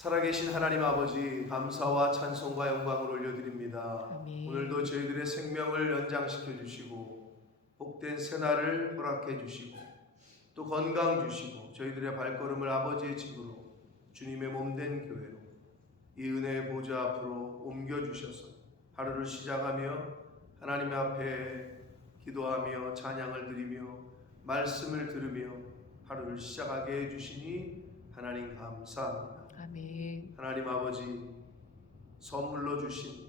살아계신 하나님 아버지, 감사와 찬송과 영광을 올려드립니다. 아멘. 오늘도 저희들의 생명을 연장시켜 주시고 복된 새날을 허락해 주시고 또 건강 주시고 저희들의 발걸음을 아버지의 집으로 주님의 몸된 교회로 이 은혜의 보좌 앞으로 옮겨주셔서 하루를 시작하며 하나님 앞에 기도하며 찬양을 드리며 말씀을 들으며 하루를 시작하게 해주시니 하나님 감사합니다. 아멘. 하나님 아버지, 선물로 주신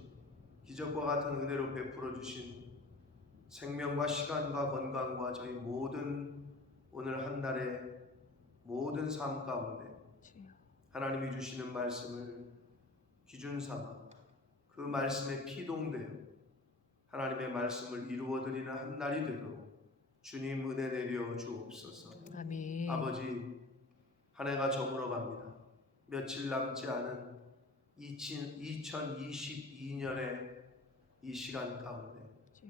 기적과 같은 은혜로 베풀어 주신 생명과 시간과 건강과 저희 모든 오늘 한 날의 모든 삶 가운데 주여. 하나님이 주시는 말씀을 기준 삼아 그 말씀에 피동되어 하나님의 말씀을 이루어드리는 한 날이 되도록 주님 은혜 내려 주옵소서. 아멘. 아버지, 한 해가 저물어 갑니다. 며칠 남지 않은 2022년의 이 시간 가운데 주여.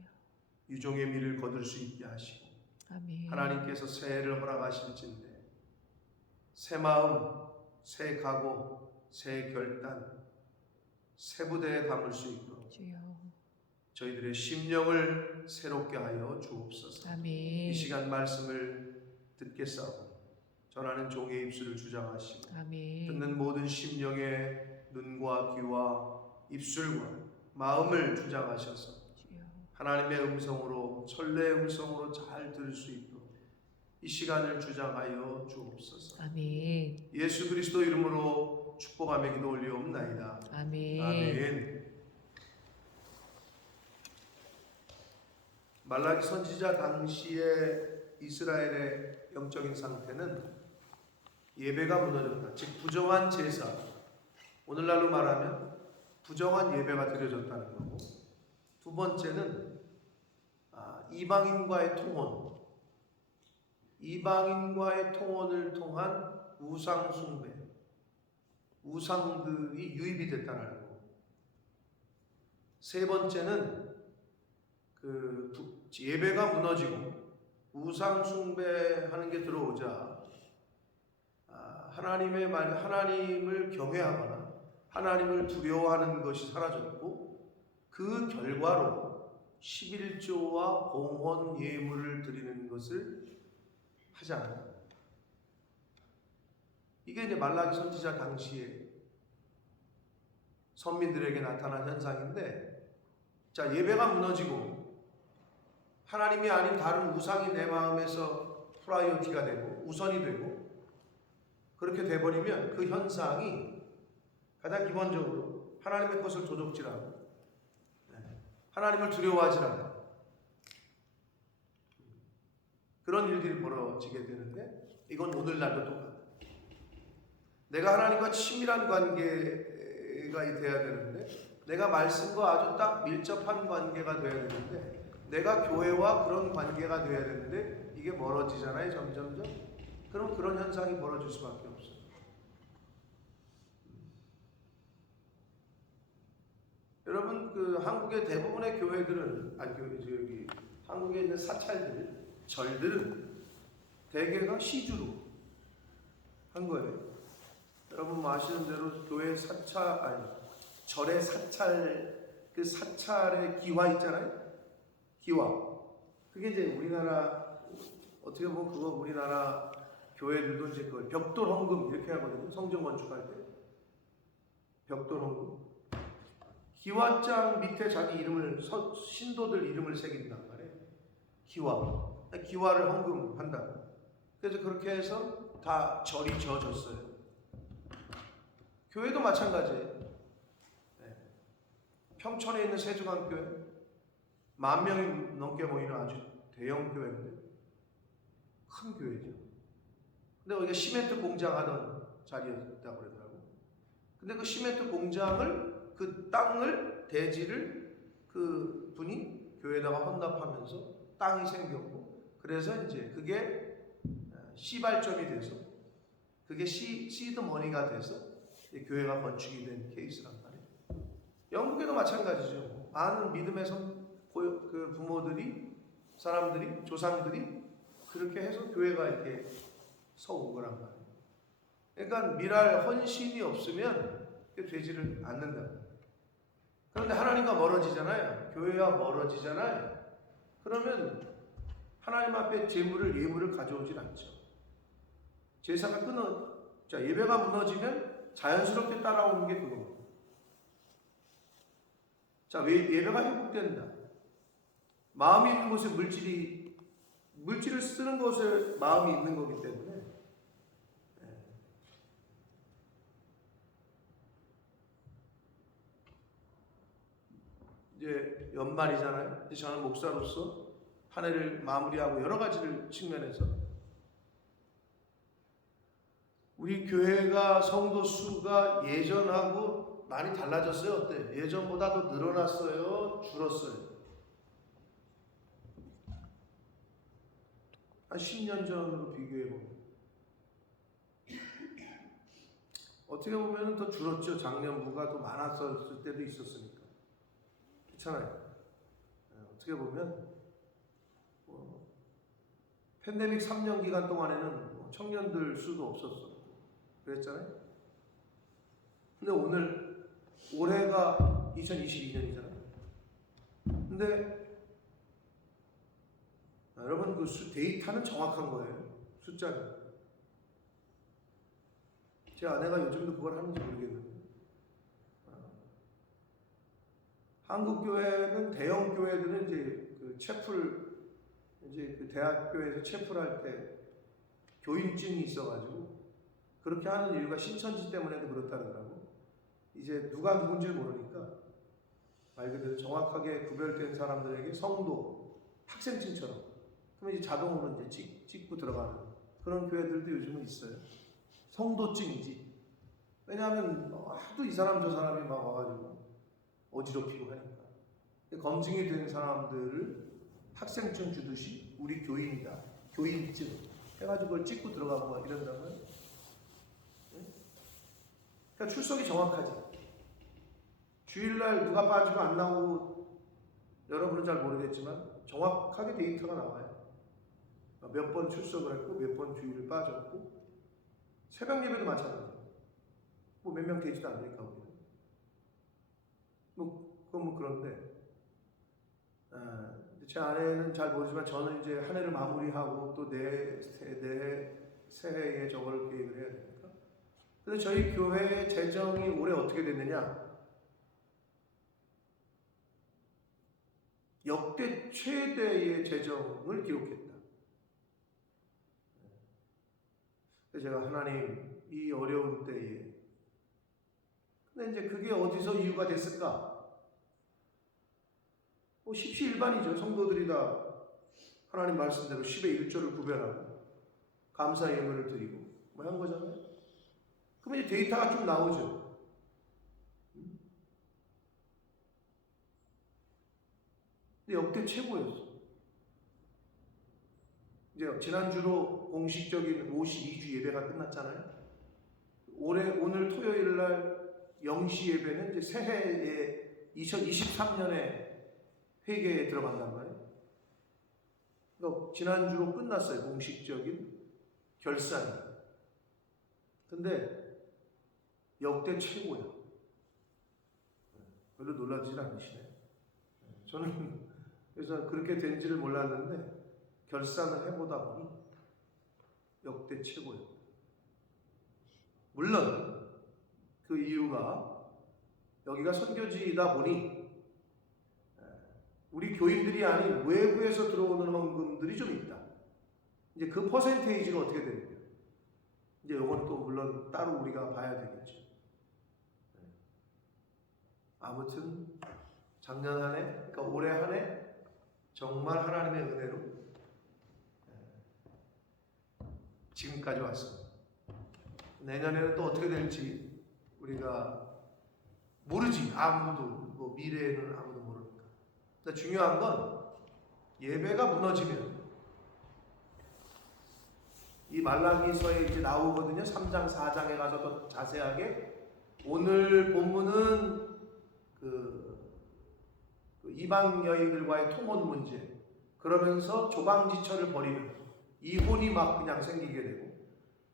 유종의 미를 거둘 수 있게 하시고 아멘. 하나님께서 새해를 허락하실진데 새 마음, 새 각오, 새 결단, 새 부대에 담을 수 있도록 주여. 저희들의 심령을 새롭게 하여 주옵소서. 아멘. 이 시간 말씀을 듣겠사오니 전하는 종의 입술을 주장하시고 아멘. 듣는 모든 심령의 눈과 귀와 입술과 마음을 주장하셔서 주여. 하나님의 음성으로 천래의 음성으로 잘 들을 수 있도록 이 시간을 주장하여 주옵소서. 아멘. 예수 그리스도 이름으로 축복하며 기도 올리옵나이다. 아멘. 아멘. 말라기 선지자 당시의 이스라엘의 영적인 상태는 예배가 무너졌다. 즉 부정한 제사, 오늘날로 말하면 부정한 예배가 드려졌다는 거고, 두 번째는 이방인과의 통혼, 이방인과의 통혼을 통한 우상 숭배, 우상들이 유입이 됐다는 거고, 세 번째는 예배가 무너지고 우상 숭배하는 게 들어오자 하나님을 경외하거나 하나님을 두려워하는 것이 사라졌고, 그 결과로 11조와 봉헌 예물을 드리는 것을 하지 않아요. 이게 이제 말라기 선지자 당시에 선민들에게 나타난 현상인데, 자, 예배가 무너지고 하나님이 아닌 다른 우상이 내 마음에서 프라이어티가 되고 우선이 되고 그렇게 돼버리면 그 현상이 가장 기본적으로 하나님의 것을 도적질하고 하나님을 두려워하지 않아요. 그런 일들이 벌어지게 되는데, 이건 오늘날도 똑같아요. 내가 하나님과 친밀한 관계가 돼야 되는데, 내가 말씀과 아주 딱 밀접한 관계가 돼야 되는데, 내가 교회와 그런 관계가 돼야 되는데 이게 멀어지잖아요, 점점점. 그럼 그런 현상이 벌어질 수밖에 없어요. 여러분, 그 한국의 대부분의 교회들은, 한국에 있는 사찰들, 절들은 대개가 시주로 한 거예요. 여러분 아시는 대로 교회 절의 사찰, 그 사찰의 기와 있잖아요. 기와. 그게 이제 우리나라, 어떻게 보면 그거 우리나라 교회들도 이제 그걸 벽돌 헌금 이렇게 하거든요. 성전 건축할 때. 벽돌 헌금. 기와장 밑에 자기 이름을, 신도들 이름을 새긴단 말이에요. 기와. 기와를 헌금한다고. 그래서 그렇게 해서 다 절이 져졌어요. 교회도 마찬가지예요. 평촌에 있는 세주강교회 10,000명이 넘게 모이는 아주 대형 교회인데, 큰 교회죠. 근데 거기가 시멘트 공장 하던 자리였다고 그러더라고요. 근데 그 시멘트 공장을, 그 땅을, 대지를 그 분이 교회에다가 헌납하면서 땅이 생겼고, 그래서 이제 그게 시발점이 돼서, 그게 시드머니가 돼서 교회가 건축이 된 케이스란 말이에요. 영국에도 마찬가지죠. 많은 믿음의 그 부모들이, 사람들이, 조상들이 그렇게 해서 교회가 이렇게 서온 거란 말이에요. 그러니까 미랄 헌신이 없으면 되지를 않는다. 그런데 하나님과 멀어지잖아요. 교회와 멀어지잖아요. 그러면 하나님 앞에 제물을 예물을 가져오진 않죠. 제사가 자, 예배가 무너지면 자연스럽게 따라오는 게 그겁니다. 자, 예배가 회복된다. 마음이 있는 곳에 물질을 쓰는 곳에 마음이 있는 거기 때문에 이제 연말이잖아요. 저는 목사로서 한 해를 마무리하고 여러 가지를 측면에서 우리 교회가 성도 수가 예전하고 많이 달라졌어요. 어때? 예전보다 더 늘어났어요? 줄었어요? 한 10년 전으로 비교해보면 어떻게 보면 더 줄었죠. 작년부가 더 많았을 때도 있었으니까. 그렇잖아요. 어떻게 보면 팬데믹 3년 기간 동안에는 청년들 수도 없었어. 그랬잖아요. 근데 올해가 2022년이잖아요. 근데 여러분 그 데이터는 정확한 거예요. 숫자는. 제 아내가 요즘도 그걸 하는지 모르겠는데 한국 교회는 대형 교회들은 이제 그 채플 이제 그 대학교에서 채플할 때 교인증이 있어가지고 그렇게 하는 이유가 신천지 때문에도 그렇다 그러더라고. 이제 누가 누군지 모르니까 말 그대로 정확하게 구별된 사람들에게 성도 학생증처럼 그러면 이제 자동으로 이제 찍고 들어가는 그런 교회들도 요즘은 있어요. 성도증이지. 왜냐하면 하도 이 사람 저 사람이 막 와가지고 어지럽히고 하니까 검증이 된 사람들을 학생증 주듯이 우리 교인이다, 교인증 해가지고 그걸 찍고 들어가고 막 이런다면, 그러니까 출석이 정확하지. 주일날 누가 빠지고 안 나오고 여러분은 잘 모르겠지만 정확하게 데이터가 나와요. 몇 번 출석을 했고 몇 번 주일을 빠졌고 새벽 예배도 마찬가지예요. 뭐 몇 명 되지도 않으니까 우리는. 그건 그런데 제 아내는 잘 모르지만 저는 이제 한 해를 마무리하고 또 새해에 저걸 계획을 해야 되니까. 그래서 저희 교회의 재정이 올해 어떻게 됐느냐? 역대 최대의 재정을 기록했다. 그래서 제가 하나님 이 어려운 때에 근데 이제 그게 어디서 이유가 됐을까? 십시일반이죠. 성도들이 다 하나님 말씀대로 10의 1조를 구별하고 감사 예물을 드리고 뭐 한 거잖아요. 그러면 이제 데이터가 좀 나오죠. 근데 역대 최고였어. 이제 지난주로 공식적인 52주 예배가 끝났잖아요. 오늘 토요일 날 0시 예배는 이제 새해에 2023년에 회개에 들어간단 말이에요. 그러니까 지난주로 끝났어요. 공식적인 결산이. 근데 역대 최고야. 별로 놀라지 않으시네. 저는 그래서 그렇게 된지를 몰랐는데 결산을 해보다 보니 역대 최고예요. 물론 그 이유가 여기가 선교지이다 보니 우리 교인들이 아닌 외부에서 들어오는 헌금들이 좀 있다. 이제 그 퍼센테이지가 어떻게 되느냐. 이제 이건 또 물론 따로 우리가 봐야 되겠죠. 아무튼 작년 한 해, 그러니까 올해 한 해 정말 하나님의 은혜로 지금까지 왔습니다. 내년에는 또 어떻게 될지 우리가 모르지. 아무도 뭐 미래에는 아무도 모르니까. 근데 중요한 건 예배가 무너지면 이 말라기서에 이제 나오거든요. 3장 4장에 가서 더 자세하게 오늘 본문은 그 이방 여인들과의 통혼 문제 그러면서 조방지처를 벌이는 이혼이 막 그냥 생기게 되고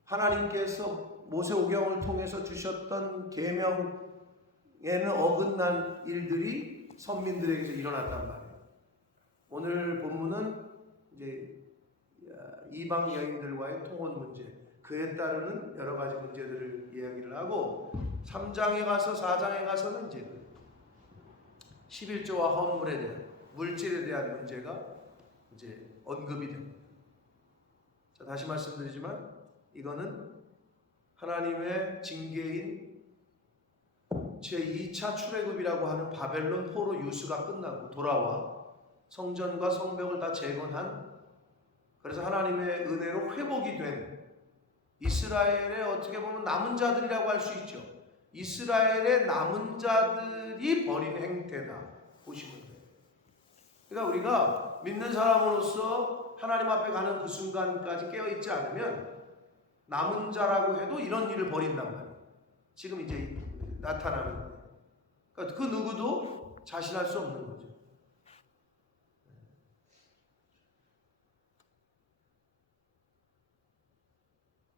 하나님께서 모세오경을 통해서 주셨던 계명에는 어긋난 일들이 선민들에게서 일어났단 말이에요. 오늘 본문은 이제 이방 여인들과의 통혼 문제, 그에 따르는 여러 가지 문제들을 이야기를 하고 3장에 가서 4장에 가서는 이제 11조와 헌물에 대한 물질에 대한 문제가 이제 언급이 됩니다. 자, 다시 말씀드리지만 이거는 하나님의 징계인 제2차 출애굽이라고 하는 바벨론 포로 유수가 끝나고 돌아와 성전과 성벽을 다 재건한, 그래서 하나님의 은혜로 회복이 된 이스라엘의 어떻게 보면 남은 자들이라고 할 수 있죠. 이스라엘의 남은 자들이 벌인 행태다 보시면 돼요. 그러니까 우리가 믿는 사람으로서 하나님 앞에 가는 그 순간까지 깨어있지 않으면 남은 자라고 해도 이런 일을 벌인단 말이에요. 지금 이제 나타나는 거예요. 그러니까 그 누구도 자신할 수 없는 거죠.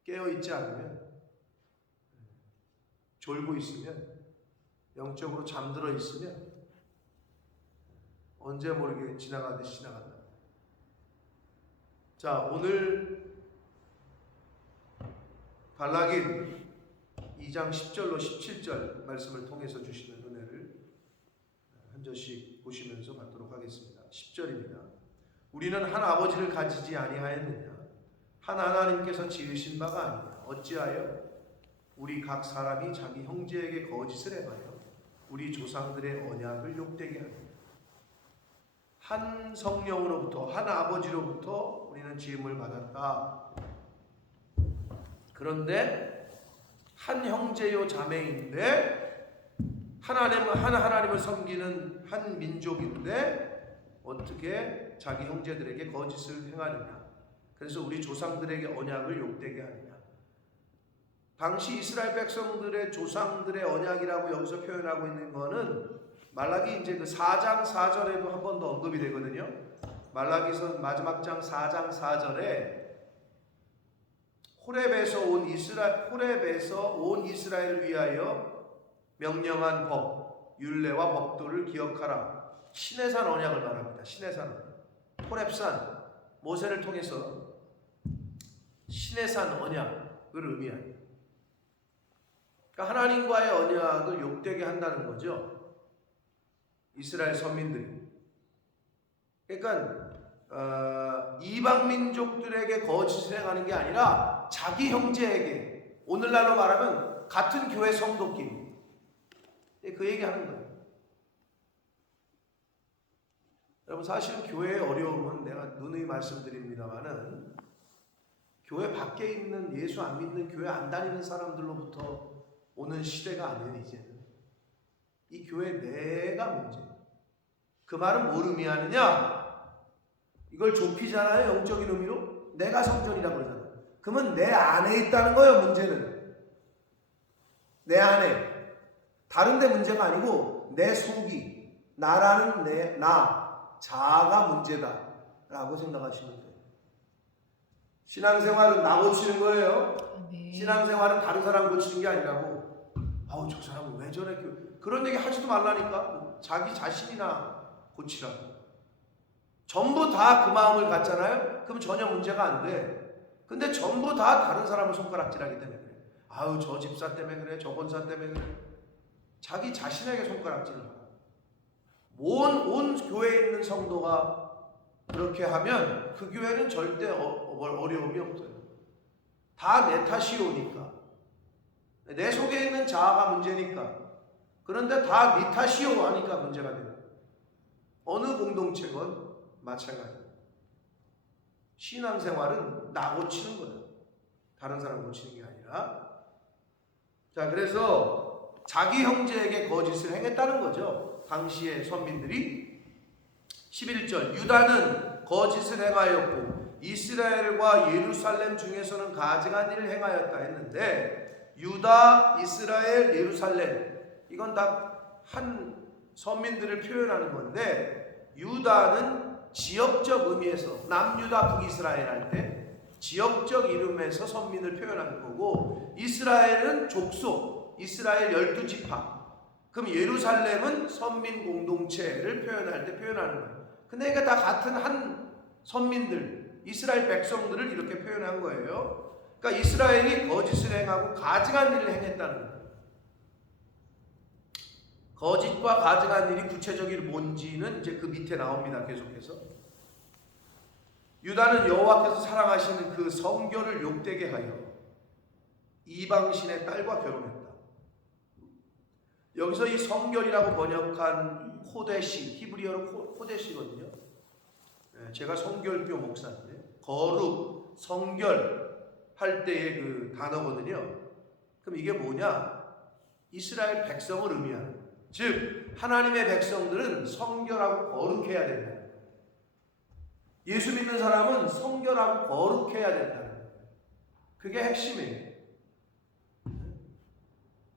깨어있지 않으면, 졸고 있으면, 영적으로 잠들어 있으면 언제 모르게 지나가듯이 지나간다. 자, 오늘 발락인 2장 10절로 17절 말씀을 통해서 주시는 은혜를 한 절씩 보시면서 받도록 하겠습니다. 10절입니다. 우리는 한 아버지를 가지지 아니하였느냐? 한 하나님께서 지으신 바가 아니냐? 어찌하여 우리 각 사람이 자기 형제에게 거짓을 행하여 우리 조상들의 언약을 욕되게 하느냐? 한 성령으로부터, 한 아버지로부터 우리는 지음을 받았다. 그런데 한 형제요 자매인데 한 하나님을 섬기는 한 민족인데 어떻게 자기 형제들에게 거짓을 행하느냐? 그래서 우리 조상들에게 언약을 욕되게 하느냐? 당시 이스라엘 백성들의 조상들의 언약이라고 여기서 표현하고 있는 거는 말라기 이제 그 4장 4절에도 한 번 더 언급이 되거든요. 말라기서 마지막 장 4장 4절에 호렙에서 온 이스라엘을 위하여 명령한 법, 율례와 법도를 기억하라. 시내산 언약을 말합니다. 시내산 언약. 호렙산, 모세를 통해서 시내산 언약을 의미합니다. 그러니까 하나님과의 언약을 욕되게 한다는 거죠. 이스라엘 선민들이. 그러니까 이방 민족들에게 거짓을 행하는 게 아니라 자기 형제에게, 오늘날로 말하면 같은 교회 성도끼리 그 얘기하는 거예요. 여러분, 사실은 교회의 어려움은 내가 누누이 말씀드립니다만은 교회 밖에 있는, 예수 안 믿는, 교회 안 다니는 사람들로부터 오는 시대가 아니에요. 이제는 이 교회 내가 문제예요. 그 말은 뭘 의미하느냐? 이걸 좁히잖아요. 영적인 의미로. 내가 성전이라고 그러잖아요. 그러면 내 안에 있다는 거예요. 문제는 내 안에, 다른 데 문제가 아니고 내 속이, 나라는 나 자아가 문제다 라고 생각하시면 돼요. 신앙생활은 나 고치는 거예요. 아멘. 신앙생활은 다른 사람 고치는 게 아니라고. 아우, 저 사람은 왜 저래? 그런 얘기 하지도 말라니까. 자기 자신이나 고치라고. 전부 다 그 마음을 갖잖아요. 그럼 전혀 문제가 안 돼. 근데 전부 다 다른 사람을 손가락질하기 때문에 그래. 아유, 저 집사 때문에 그래, 저 권사 때문에 그래. 자기 자신에게 손가락질을 하고. 온 교회에 있는 성도가 그렇게 하면 그 교회는 절대 어려움이 없어요. 다 내 탓이 오니까. 내 속에 있는 자아가 문제니까. 그런데 다 네 탓이오 하니까 문제가 돼요. 어느 공동체건 마찬가지예요. 신앙생활은 나 고치는 거예요. 다른 사람 고치는 게 아니라. 자, 그래서 자기 형제에게 거짓을 행했다는 거죠. 당시의 선민들이. 11절, 유다는 거짓을 행하였고 이스라엘과 예루살렘 중에서는 가증한 일을 행하였다 했는데, 유다, 이스라엘, 예루살렘, 이건 다 한 선민들을 표현하는 건데, 유다는 지역적 의미에서 남유다 북이스라엘 할 때, 지역적 이름에서 선민을 표현한 거고, 이스라엘은 족속, 이스라엘 12지파. 그럼 예루살렘은 선민 공동체를 표현할 때 표현하는 거예요. 근데 이게 다 같은 한 선민들, 이스라엘 백성들을 이렇게 표현한 거예요. 그러니까 이스라엘이 거짓을 행하고 가증한 일을 행했다는 거예요. 거짓과 가증한 일이 구체적으로 뭔지는 이제 그 밑에 나옵니다. 계속해서. 유다는 여호와께서 사랑하시는 그 성결을 욕되게 하여 이방신의 딸과 결혼했다. 여기서 이 성결이라고 번역한 코데시, 히브리어로 코데시거든요. 제가 성결교 목사인데 거룩, 성결 할 때의 그 단어거든요. 그럼 이게 뭐냐? 이스라엘 백성을 의미하는 거예요. 즉 하나님의 백성들은 성결하고 거룩해야 된다. 예수 믿는 사람은 성결하고 거룩해야 된다는 거예요. 그게 핵심이에요.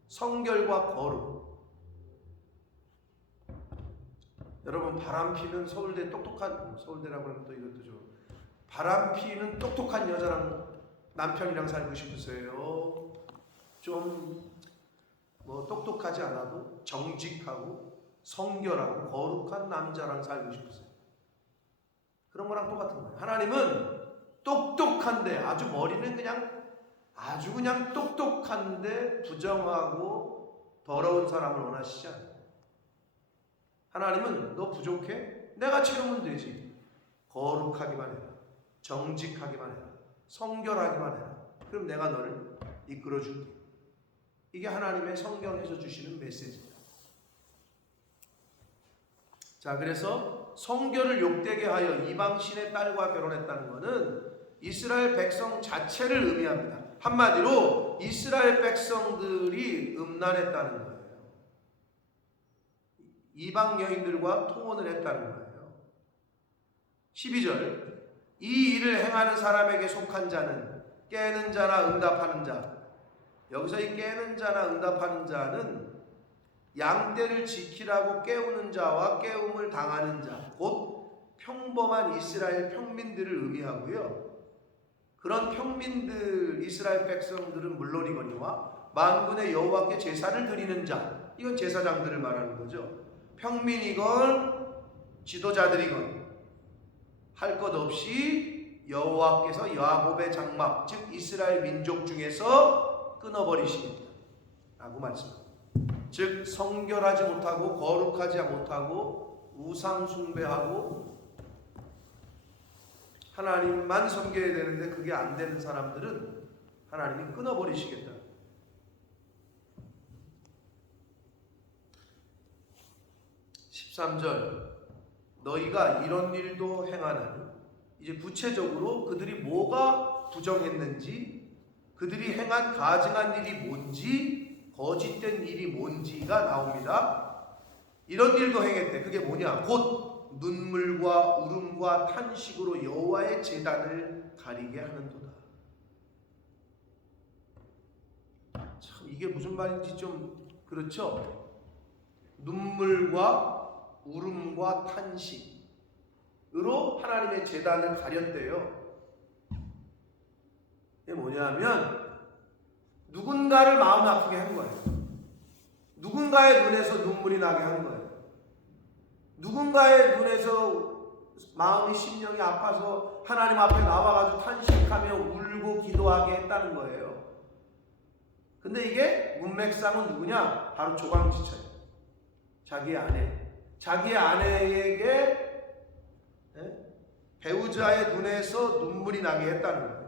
성결과 거룩. 여러분, 바람 피는 서울대 똑똑한, 서울대라고 하면 또 이것도 좀, 바람 피는 똑똑한 여자랑 남편이랑 살고 싶으세요? 좀 뭐 똑똑하지 않아도 정직하고 성결하고 거룩한 남자랑 살고 싶으세요? 그런 거랑 똑같은 거예요. 하나님은 똑똑한데, 아주 머리는 아주 그냥 똑똑한데 부정하고 더러운 사람을 원하시지 않아요. 하나님은 너 부족해? 내가 채우면 되지. 거룩하기만 해라. 정직하기만 해라. 성결하기만 해라. 그럼 내가 너를 이끌어 줄게. 이게 하나님의 성경에서 주시는 메시지입니다. 자, 그래서 성결을 욕되게 하여 이방신의 딸과 결혼했다는 것은 이스라엘 백성 자체를 의미합니다. 한마디로 이스라엘 백성들이 음란했다는 거예요. 이방 여인들과 통혼을 했다는 거예요. 12절, 이 일을 행하는 사람에게 속한 자는 깨는 자나 응답하는 자. 여기서 이 깨는 자나 응답하는 자는 양떼를 지키라고 깨우는 자와 깨움을 당하는 자, 곧 평범한 이스라엘 평민들을 의미하고요. 그런 평민들, 이스라엘 백성들은 물론이거니와 만군의 여호와께 제사를 드리는 자, 이건 제사장들을 말하는 거죠. 평민이건 지도자들이건 할 것 없이 여호와께서 야곱의 장막, 즉 이스라엘 민족 중에서 끊어버리시겠다 라고 말씀합니다. 즉 성결하지 못하고 거룩하지 못하고 우상 숭배하고 하나님만 섬겨야 되는데 그게 안 되는 사람들은 하나님이 끊어버리시겠다. 13절, 너희가 이런 일도 행하나니. 이제 구체적으로 그들이 뭐가 부정했는지, 그들이 행한 가증한 일이 뭔지, 거짓된 일이 뭔지가 나옵니다. 이런 일도 행했대. 그게 뭐냐? 곧 눈물과 울음과 탄식으로 여호와의 제단을 가리게 하는도다. 참 이게 무슨 말인지 좀 그렇죠? 눈물과 울음과 탄식으로 하나님의 제단을 가렸대요. 이게 뭐냐면 누군가를 마음 아프게 한 거예요. 누군가의 눈에서 눈물이 나게 한 거예요. 누군가의 눈에서 마음이 심령이 아파서 하나님 앞에 나와가지고 탄식하며 울고 기도하게 했다는 거예요. 근데 이게 문맥상은 누구냐? 바로 조방지처예요. 자기의 아내. 자기의 아내에게 배우자의 눈에서 눈물이 나게 했다는 거예요.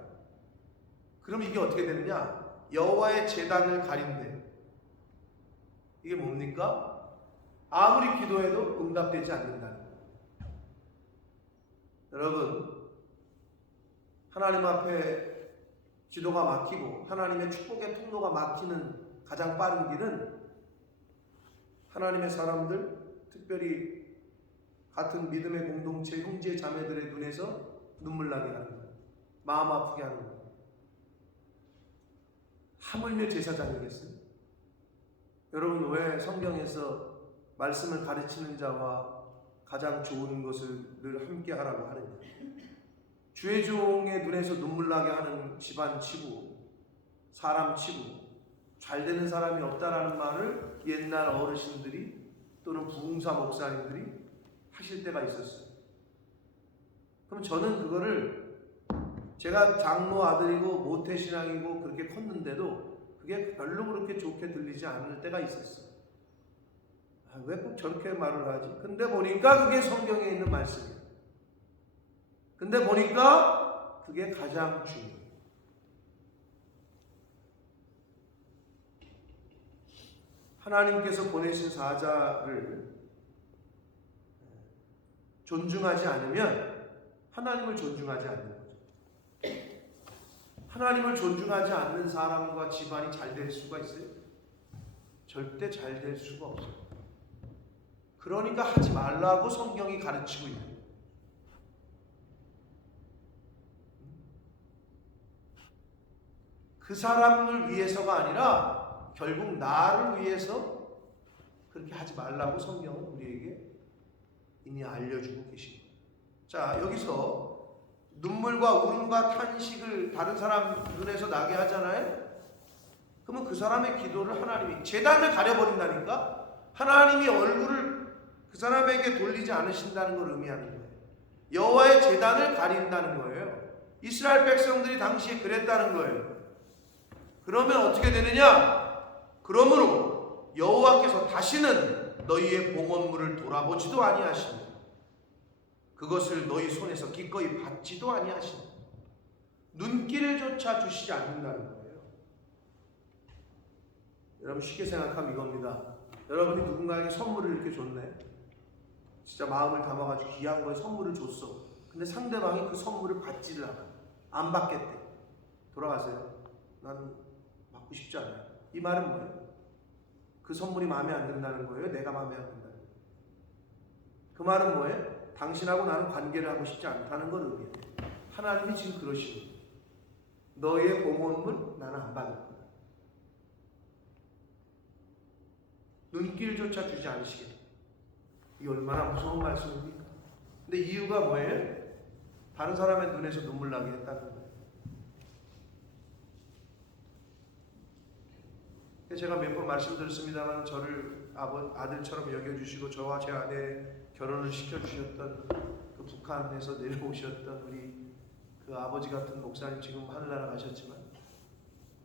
그럼 이게 어떻게 되느냐? 여호와의 제단을 가린대. 이게 뭡니까? 아무리 기도해도 응답되지 않는다는 거예요. 여러분, 하나님 앞에 기도가 막히고 하나님의 축복의 통로가 막히는 가장 빠른 길은 하나님의 사람들, 특별히 같은 믿음의 공동체 형제 자매들의 눈에서 눈물 나게 하는 거예요. 마음 아프게 하는 거예요. 하물며 제사장이겠어요? 여러분, 왜 성경에서 말씀을 가르치는 자와 가장 좋은 것을 늘 함께 하라고 하느냐? 주의 종의 눈에서 눈물 나게 하는 집안 치고 사람 치고 잘 되는 사람이 없다라는 말을 옛날 어르신들이 또는 부흥사 목사님들이 하실 때가 있었어요. 그럼 저는 그거를 제가 장로 아들이고 모태신앙이고 그렇게 컸는데도 그게 별로 그렇게 좋게 들리지 않을 때가 있었어요. 왜 꼭 저렇게 말을 하지? 근데 보니까 그게 성경에 있는 말씀이에요. 근데 보니까 그게 가장 중요해요. 하나님께서 보내신 사자를 존중하지 않으면 하나님을 존중하지 않는 거죠. 하나님을 존중하지 않는 사람과 집안이 잘 될 수가 있어요? 절대 잘 될 수가 없어요. 그러니까 하지 말라고 성경이 가르치고 있는 거예요. 그 사람을 위해서가 아니라 결국 나를 위해서 그렇게 하지 말라고 성경은 우리에게 이미 알려주고 계십니다. 자, 여기서 눈물과 울음과 탄식을 다른 사람 눈에서 나게 하잖아요. 그러면 그 사람의 기도를 하나님이 제단을 가려버린다니까? 하나님이 얼굴을 그 사람에게 돌리지 않으신다는 걸 의미하는 거예요. 여호와의 제단을 가린다는 거예요. 이스라엘 백성들이 당시에 그랬다는 거예요. 그러면 어떻게 되느냐? 그러므로 여호와께서 다시는 너희의 봉헌물을 돌아보지도 아니하시며 그것을 너희 손에서 기꺼이 받지도 아니하시며 눈길조차 주시지 않는다는 거예요. 여러분 쉽게 생각하면 이겁니다. 여러분이 누군가에게 선물을 이렇게 줬네. 진짜 마음을 담아가지고 귀한 거에 선물을 줬어. 근데 상대방이 그 선물을 받지를 않아. 안 받겠대. 돌아가세요. 난 받고 싶지 않아요. 이 말은 뭐예요? 그 선물이 마음에 안 든다는 거예요? 내가 마음에 안 든다는 거예요? 그 말은 뭐예요? 당신하고 나는 관계를 하고 싶지 않다는 걸 의미해요. 하나님이 지금 그러시는 거예요. 너의 봉헌물 나는 안 받을 거야. 눈길조차 주지 않으시겠다. 이 얼마나 무서운 말씀입니까? 근데 이유가 뭐예요? 다른 사람의 눈에서 눈물 나게 했다는 거예요. 제가 몇 번 말씀드렸습니다만 저를 아들처럼 여겨주시고 저와 제 아내 결혼을 시켜주셨던 그 북한에서 내려오셨던 우리 그 아버지 같은 목사님 지금 하늘나라 가셨지만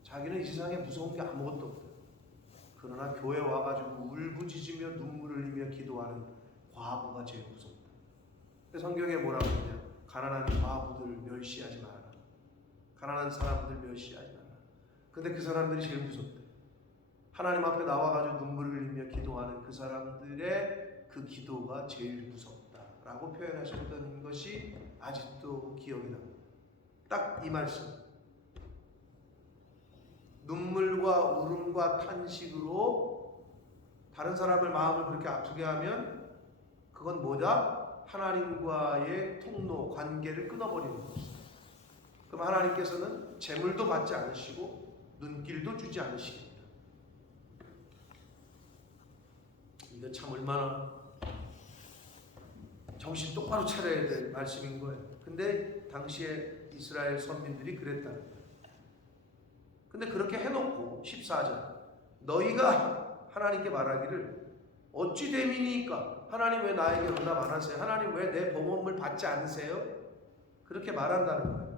자기는 이 세상에 무서운 게 아무것도 없어요. 그러나 교회 와가지고 울부짖으며 눈물을 흘리며 기도하는 과부가 제일 무섭다. 성경에 뭐라고 하냐? 가난한 과부들 멸시하지 말아라. 가난한 사람들 멸시하지 말아라. 근데 그 사람들이 제일 무섭다. 하나님 앞에 나와가지고 눈물을 흘리며 기도하는 그 사람들의 그 기도가 제일 무섭다라고 표현하셨던 것이 아직도 기억이 납니다. 딱 이 말씀. 눈물과 울음과 탄식으로 다른 사람의 마음을 그렇게 아프게 하면 그건 뭐다? 하나님과의 통로, 관계를 끊어버리는 것이다. 그럼 하나님께서는 재물도 받지 않으시고 눈길도 주지 않으시겠다. 이거 참 얼마나 정신 똑바로 차려야 될 말씀인 거예요. 근데 당시에 이스라엘 선민들이 그랬다는 거예요. 근데 그렇게 해놓고 14절 너희가 하나님께 말하기를 어찌 됨이니까 하나님 왜 나에게 응답 안 하세요? 하나님 왜 내 봉헌물 받지 않으세요? 그렇게 말한다는 거예요.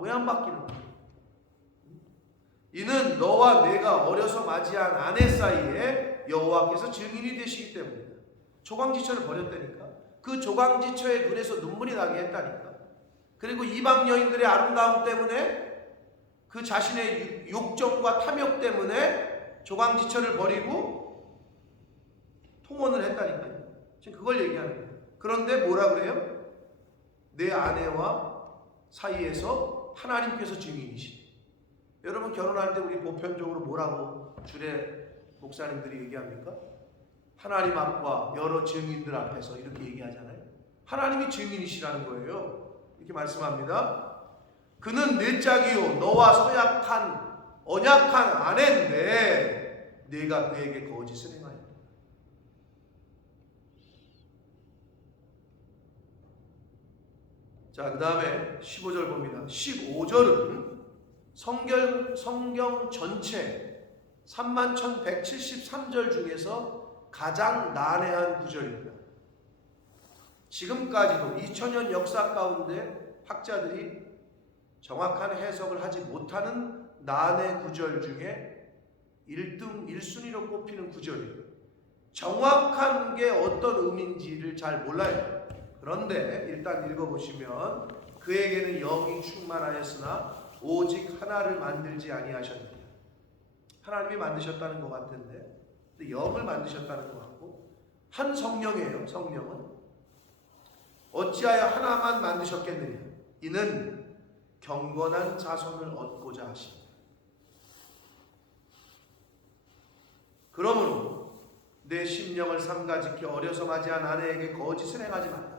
왜 안 받기는 거예요? 이는 너와 내가 어려서 맞이한 아내 사이에 여호와께서 증인이 되시기 때문이다. 조광지처를 버렸다니까. 그 조광지처의 눈에서 눈물이 나게 했다니까. 그리고 이방 여인들의 아름다움 때문에 그 자신의 욕정과 탐욕 때문에 조광지처를 버리고 통혼을 했다니까요. 지금 그걸 얘기하는 거예요. 그런데 뭐라 그래요? 내 아내와 사이에서 하나님께서 증인이시다. 여러분 결혼할 때 우리 보편적으로 뭐라고 주례 목사님들이 얘기합니까? 하나님 앞과 여러 증인들 앞에서 이렇게 얘기하잖아요. 하나님이 증인이시라는 거예요. 이렇게 말씀합니다. 그는 내 짝이요 너와 서약한 언약한 아내인데 네가 그에게 거짓을 행하였다. 자, 그 다음에 15절 봅니다. 15절은 성경 전체 31,173절 중에서 가장 난해한 구절입니다. 지금까지도 2000년 역사 가운데 학자들이 정확한 해석을 하지 못하는 난해 구절 중에 1등, 1순위로 꼽히는 구절이에요. 정확한 게 어떤 의미인지를 잘 몰라요. 그런데 일단 읽어보시면 그에게는 영이 충만하였으나 오직 하나를 만들지 아니하셨느냐. 하나님이 만드셨다는 것 같은데 영을 만드셨다는 것 같고 한 성령이에요. 성령은 어찌하여 하나만 만드셨겠느냐. 이는 경건한 자손을 얻고자 하십니다. 그러므로 내 심령을 삼가 지켜 어려서 맞이한 아내에게 거짓을 행하지 말라.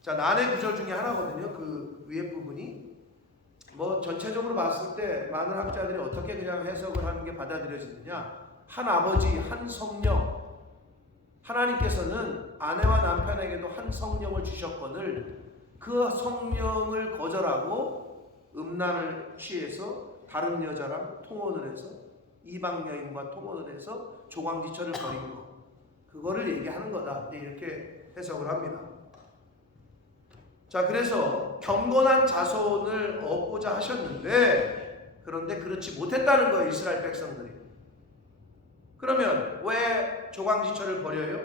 자, 난해 구절 중에 하나거든요. 그 위에 부분이 뭐 전체적으로 봤을 때 많은 학자들이 어떻게 그냥 해석을 하는 게 받아들여지느냐. 한 아버지, 한 성령. 하나님께서는 아내와 남편에게도 한 성령을 주셨거늘 그 성령을 거절하고 음란을 취해서 다른 여자랑 통혼을 해서 이방 여인과 통혼을 해서 조광지처를 벌인 거, 그거를 얘기하는 거다. 이렇게 해석을 합니다. 자, 그래서 경건한 자손을 얻고자 하셨는데 그런데 그렇지 못했다는 거예요. 이스라엘 백성들이. 그러면 왜 조광지처를 벌여요?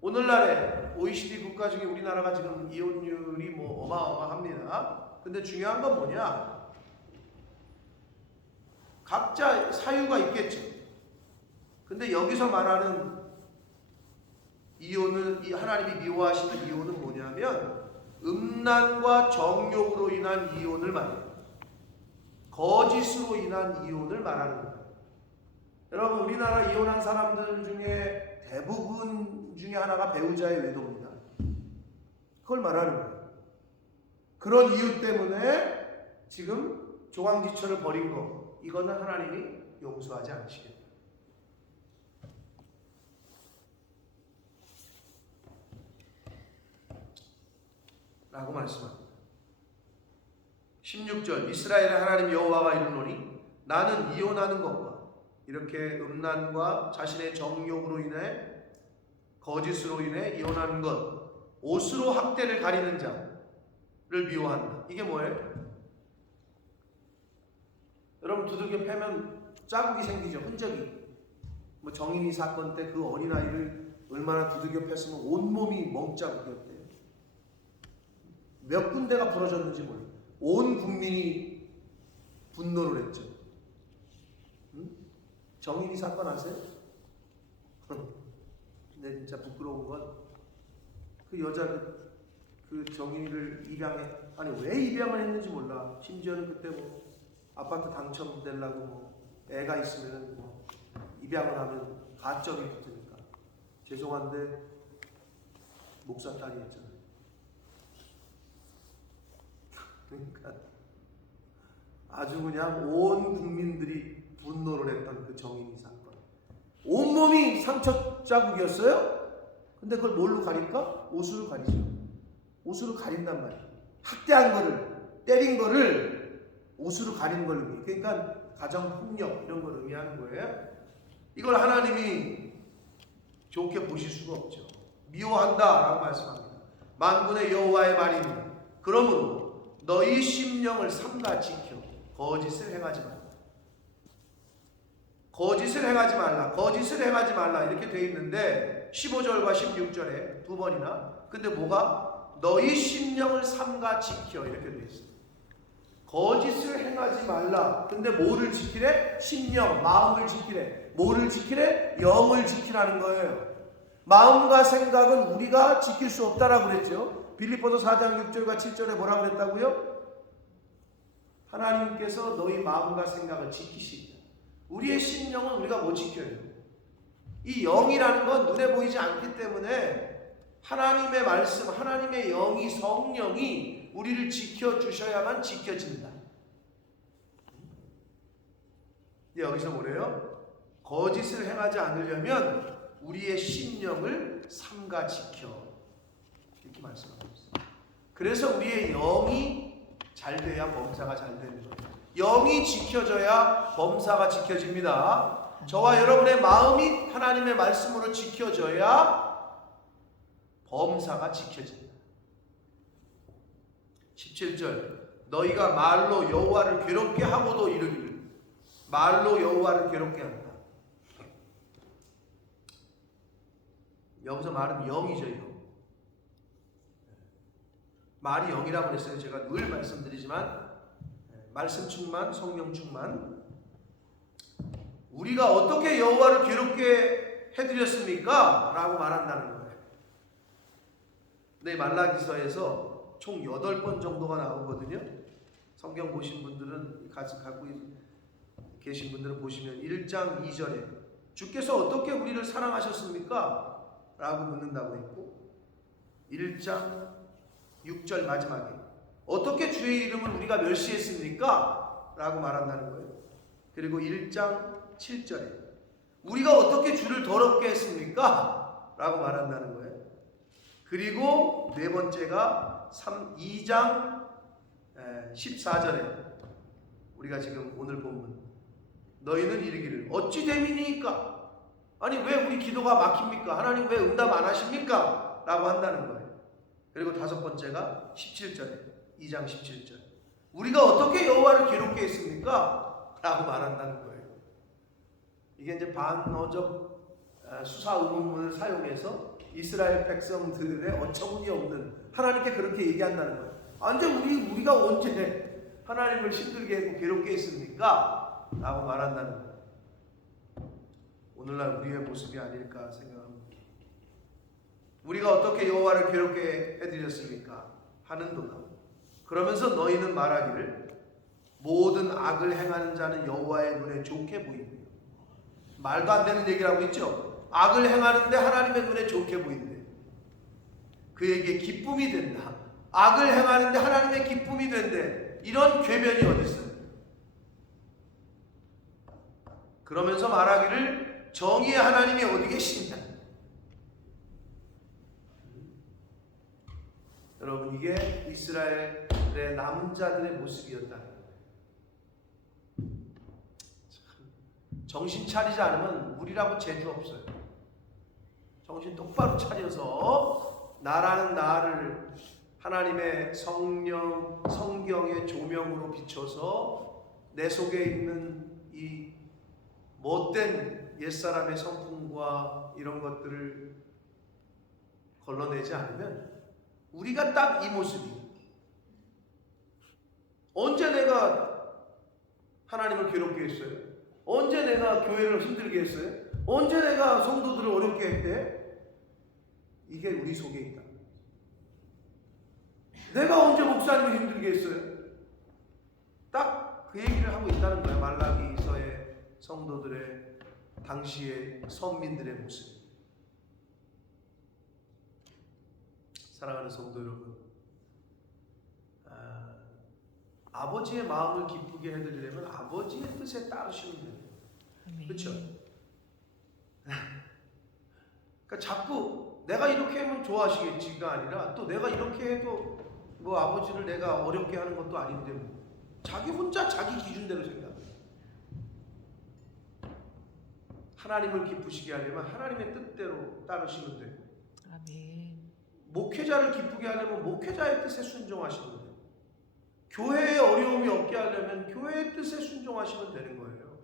오늘날에 OECD 국가 중에 우리나라가 지금 이혼율이 뭐 어마어마합니다. 근데 중요한 건 뭐냐? 각자 사유가 있겠죠. 근데 여기서 말하는 이혼은, 하나님이 미워하시는 이혼은 뭐냐면 음란과 정욕으로 인한 이혼을 말해요. 거짓으로 인한 이혼을 말하는 거예요. 여러분, 우리나라 이혼한 사람들 중에 대부분 중에 하나가 배우자의 외도입니다. 그걸 말하는 거예요. 그런 이유 때문에 지금 조광지처를 벌인 거, 이거는 하나님이 용서하지 않으시겠다. 라고 말씀합니다. 16절 이스라엘의 하나님 여호와가 이르노니 나는 이혼하는 것과 이렇게 음란과 자신의 정욕으로 인해 거짓으로 인해 이혼하는 것, 옷으로 학대를 가리는 자를 미워한다. 이게 뭐예요? 여러분, 두들겨 패면 자국이 생기죠. 흔적이. 뭐 정인이 사건 때 그 어린아이를 얼마나 두들겨 팼으면 온몸이 멍자국이었대요. 몇 군데가 부러졌는지 몰라요. 온 국민이 분노를 했죠. 정인이 사건 아세요? 근데 진짜 부끄러운 건 그 여자 그 정인이를 입양해, 아니 왜 입양을 했는지 몰라. 심지어는 그때 뭐 아파트 당첨되려고 뭐 애가 있으면 뭐 입양을 하면 가점이 붙으니까 죄송한데 목사 딸이 했잖아요. 그러니까 아주 그냥 온 국민들이 분노를 했던 그 정인이 사건. 온몸이 상처 자국이었어요? 근데 그걸 뭘로 가릴까? 옷으로 가리죠. 옷으로 가린단 말이에요. 학대한 거를, 때린 거를 옷으로 가리는 걸 의미해요. 그러니까 가정폭력 이런 걸 의미하는 거예요. 이걸 하나님이 좋게 보실 수가 없죠. 미워한다라고 말씀합니다. 만군의 여호와의 말이니 그러므로 너희 심령을 삼가 지켜 거짓을 행하지 말라. 거짓을 행하지 말라. 거짓을 행하지 말라. 이렇게 돼 있는데 15절과 16절에 두 번이나. 근데 뭐가? 너희 심령을 삼가 지켜 이렇게 돼 있어요. 거짓을 행하지 말라. 근데 뭐를 지키래? 심령, 마음을 지키래. 뭐를 지키래? 영을 지키라는 거예요. 마음과 생각은 우리가 지킬 수 없다라고 그랬죠. 빌립보서 4장 6절과 7절에 뭐라고 그랬다고요? 하나님께서 너희 마음과 생각을 지키시다. 우리의 심령은 우리가 못 지켜요. 이 영이라는 건 눈에 보이지 않기 때문에 하나님의 말씀, 하나님의 영이, 성령이 우리를 지켜주셔야만 지켜진다. 여기서 뭐래요? 거짓을 행하지 않으려면 우리의 심령을 삼가 지켜. 이렇게 말씀하고 있어요. 그래서 우리의 영이 잘 돼야 범사가 잘 되는 거예요. 영이 지켜져야 범사가 지켜집니다. 저와 여러분의 마음이 하나님의 말씀으로 지켜져야 범사가 지켜집니다. 17절 너희가 말로 여호와를 괴롭게 하고도 이르기를 말로 여호와를 괴롭게 한다. 여기서 말은 영이죠. 영. 말이 영이라고 그랬어요. 제가 늘 말씀드리지만 말씀 충만, 성령 충만. 우리가 어떻게 여호와를 괴롭게 해드렸습니까? 라고 말한다는 거예요. 네, 말라기서에서 총 8번 정도가 나오거든요. 성경 보신 분들은 같이 갖고 계신 분들은 보시면 1장 2절에 주께서 어떻게 우리를 사랑하셨습니까? 라고 묻는다고 했고 1장 6절 마지막에 어떻게 주의 이름을 우리가 멸시했습니까? 라고 말한다는 거예요. 그리고 1장 7절에 우리가 어떻게 주를 더럽게 했습니까? 라고 말한다는 거예요. 그리고 네 번째가 2장 14절에 우리가 지금 오늘 본문 너희는 이르기를 어찌 됨이니까 아니 왜 우리 기도가 막힙니까? 하나님 왜 응답 안 하십니까? 라고 한다는 거예요. 그리고 다섯 번째가 17절에 2장 17절 우리가 어떻게 여호와를 괴롭게 했습니까? 라고 말한다는 거예요. 이게 이제 반어적 수사 의문문을 사용해서 이스라엘 백성들의 어처구니 없는 하나님께 그렇게 얘기한다는 거예요. 근데 우리가 언제 하나님을 힘들게 했고 괴롭게 했습니까? 라고 말한다는 거예요. 오늘날 우리의 모습이 아닐까 생각합니다. 우리가 어떻게 여호와를 괴롭게 해드렸습니까? 하는도다. 그러면서 너희는 말하기를 모든 악을 행하는 자는 여호와의 눈에 좋게 보이며 말도 안 되는 얘기라고 했죠. 악을 행하는데 하나님의 눈에 좋게 보인대. 그에게 기쁨이 된다. 악을 행하는데 하나님의 기쁨이 된대. 이런 궤변이 어디 있어요? 그러면서 말하기를 정의의 하나님이 어디 계시냐? 여러분 이게 이스라엘의 남은 자들의 모습이었다. 정신 차리지 않으면 우리라고 재주 없어요. 정신 똑바로 차려서 나라는 나를 하나님의 성령, 성경의 조명으로 비춰서 내 속에 있는 이 못된 옛사람의 성품과 이런 것들을 걸러내지 않으면 우리가 딱 이 모습이에요. 언제 내가 하나님을 괴롭게 했어요? 언제 내가 교회를 힘들게 했어요? 언제 내가 성도들을 어렵게 했대? 이게 우리 속에 있다. 내가 언제 목사님을 힘들게 했어요? 딱 그 얘기를 하고 있다는 거예요. 말라기서의 성도들의 당시의 선민들의 모습. 사랑하는 성도 여러분, 아버지의 마음을 기쁘게 해드리려면 아버지의 뜻에 따르시면 돼요. 그렇죠? 그러니까 자꾸 내가 이렇게 하면 좋아하시겠지가 아니라 또 내가 이렇게 해도 뭐 아버지를 내가 어렵게 하는 것도 아닌데 뭐. 자기 혼자 자기 기준대로 생각해요. 하나님을 기쁘시게 하려면 하나님의 뜻대로 따르시면 돼요. 아멘. 목회자를 기쁘게 하려면 목회자의 뜻에 순종하시면 돼요. 교회에 어려움이 없게 하려면 교회의 뜻에 순종하시면 되는 거예요.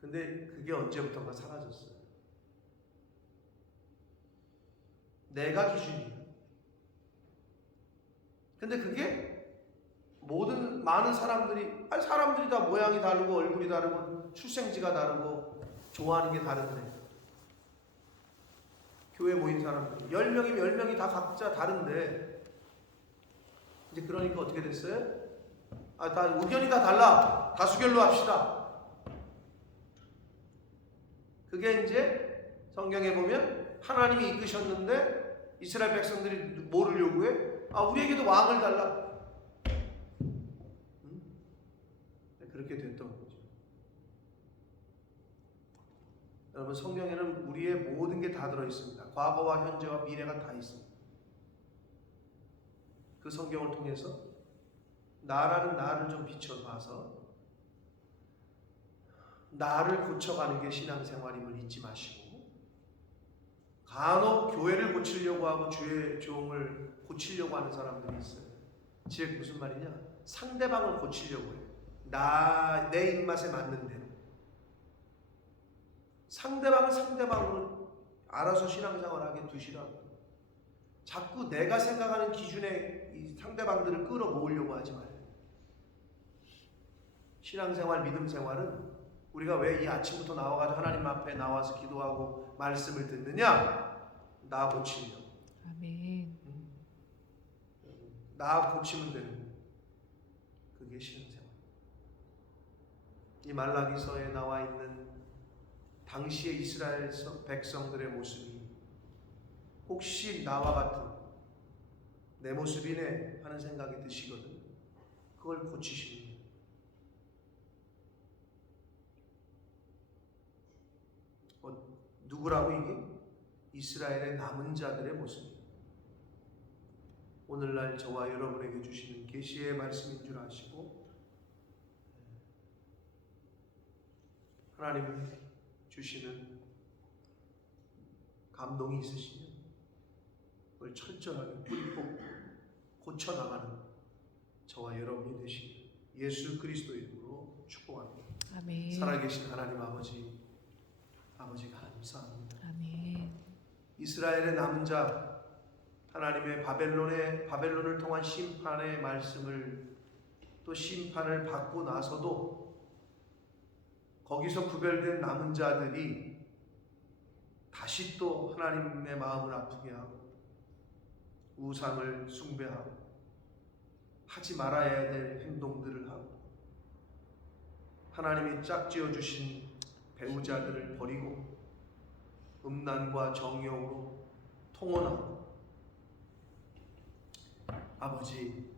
근데 그게 언제부턴가 사라졌어요. 내가 기준이에요. 근데 그게 많은 사람들이 다 모양이 다르고 얼굴이 다르고 출생지가 다르고 좋아하는 게 다른데 교회 모인 사람들 10명이면 10명이 다 각자 다른데 이제 그러니까 어떻게 됐어요? 다 의견이 다 달라. 다수결로 합시다. 그게 이제 성경에 보면 하나님이 이끄셨는데 이스라엘 백성들이 뭐를 요구해? 우리에게도 왕을 달라. 그렇게 됐던 거죠. 여러분 성경에는 우리의 모든 게 다 들어있습니다. 과거와 현재와 미래가 다 있습니다. 그 성경을 통해서 나라는 나를 좀 비춰봐서 나를 고쳐가는 게 신앙생활임을 잊지 마시고, 간혹 교회를 고치려고 하고 주의 종을 고치려고 하는 사람들이 있어요. 즉 무슨 말이냐? 상대방을 고치려고 해요. 내 입맛에 맞는 대로. 상대방을 상대방으로 알아서 신앙생활하게 두시라고. 자꾸 내가 생각하는 기준에 이 상대방들을 끌어모으려고 하지 말아요. 신앙생활, 믿음생활은 우리가 왜 이 아침부터 나와가지고 하나님 앞에 나와서 기도하고 말씀을 듣느냐? 나 고치려고. 아멘. 나 고치면 되는 거예요. 그게 신앙생활. 이 말라기서에 나와 있는 당시의 이스라엘 백성들의 모습이 혹시 나와 같은 내 모습이네 하는 생각이 드시거든. 그걸 고치시는 거예요. 누구라고 이게? 이스라엘의 남은 자들의 모습입니다. 오늘날 저와 여러분에게 주시는 계시의 말씀인 줄 아시고, 하나님 주시는 감동이 있으시면 그걸 철저하게 뿌리 뽑고 고쳐나가는 저와 여러분이 되시길 예수 그리스도 이름으로 축복합니다. 아멘. 살아계신 하나님 아버지 감사합니다. 아멘. 이스라엘의 남은 자, 하나님의 바벨론을 통한 심판의 말씀을 또 심판을 받고 나서도 거기서 구별된 남은 자들이 다시 또 하나님의 마음을 아프게 하고 우상을 숭배하고 하지 말아야 될 행동들을 하고 하나님이 짝지어 주신 배우자들을 버리고 음란과 정욕으로 통혼하고, 아버지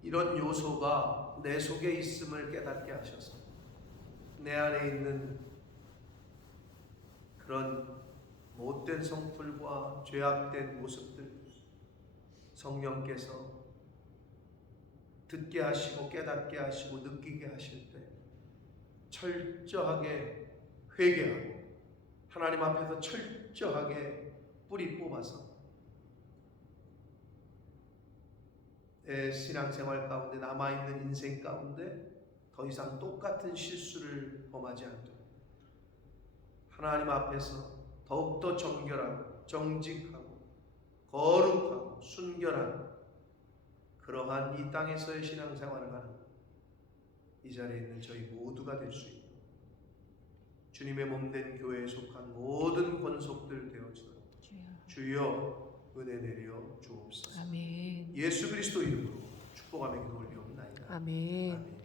이런 요소가 내 속에 있음을 깨닫게 하셔서 내 안에 있는 그런 못된 성품과 죄악된 모습들 성령께서 듣게 하시고 깨닫게 하시고 느끼게 하실 때 철저하게 회개하고 하나님 앞에서 철저하게 뿌리 뽑아서 내 신앙생활 가운데 남아있는 인생 가운데 더 이상 똑같은 실수를 범하지 않도록 하나님 앞에서 더욱더 정결하고 정직하고 거룩하고 순결한 그러한 이 땅에서의 신앙생활을 하는 이 자리에 있는 저희 모두가 될 수 있고 주님의 몸된 교회에 속한 모든 권속들 되어지도록 주여 은혜 내려 주옵소서. 아멘. 예수 그리스도 이름으로 축복하며 기도 올리옵나이다. 아멘. 아멘.